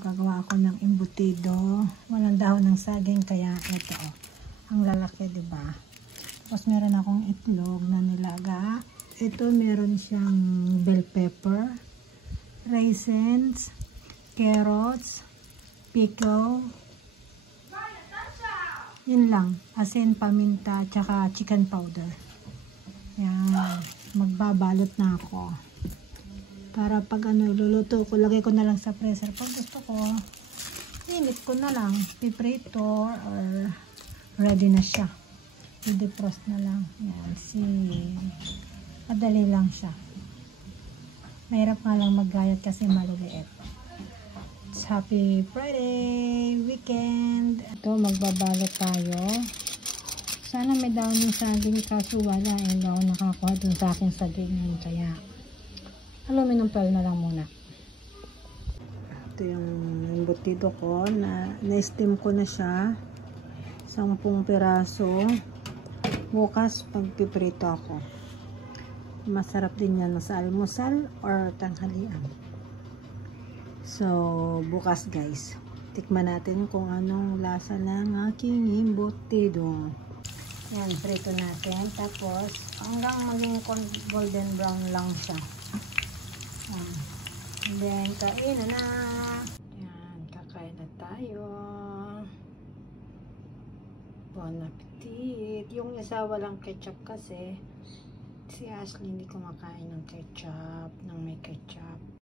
gagawa ako ng embutido. Walang dahon ng saging kaya ito. Ang lalaki, 'di ba? Tapos meron akong itlog na nilaga. Ito meron siyang bell pepper, raisins, carrots, pickle. Yun lang. Asin, paminta, tsaka chicken powder. Yan. Magbabalot na ako. Para pag luluto ko, lagay ko na lang sa freezer. Pag gusto ko, init ko na lang. Piprito or ready na siya. I-defrost na lang. Yan. Madali lang siya. Mahirap nga lang maggayat kasi maliliit. It's Happy Friday weekend. Ito, magbabalot tayo. Sana may daon ng saging kaso wala. Hindi ako nakakuha dun sa aking saging. Kaya aluminum foil na lang muna. Ito yung embutido ko. Na-steam ko na siya. 10 piraso. Bukas pagpiprito ako. Masarap din yan sa almusal or tanghalian. So, bukas guys. Tikman natin kung anong lasa ng aking embutido. Yan, prito natin. Tapos, hanggang maging golden brown lang siya. Yan. And then, kain na. Yan, kakain na tayo. Bon appetit. Yung isa walang ketchup kasi si Ashley hindi kumakain ng ketchup, ng may ketchup.